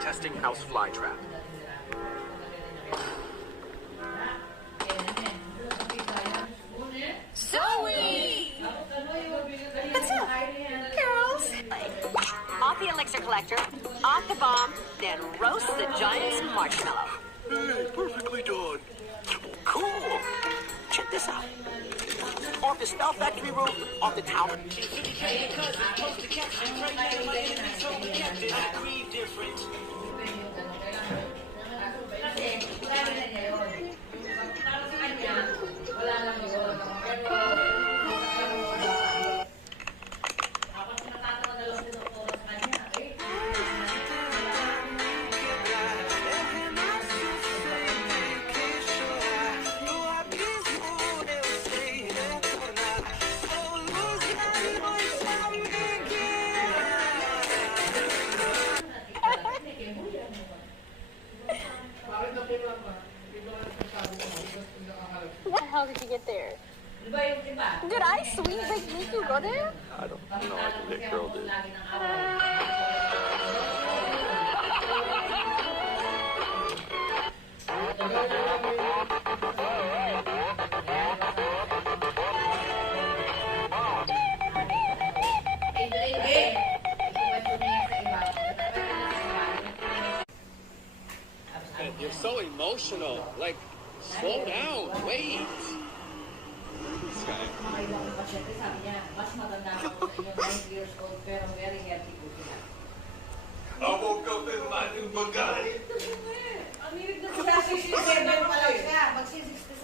Testing house fly trap. Zoe! What's up, girls? Off the elixir collector, off the bomb, then roast the giant's marshmallow. Hey, perfectly done. Cool. Check this out. Off the Spell Factory roof, off the tower. How the hell did you get there? Did I sweet make you go there? I don't know. I think that girl did. You're so emotional. Like, slow down. Wait. This guy. I woke up in my new Bugatti. Magsisisip pa lang siya. Magsisisip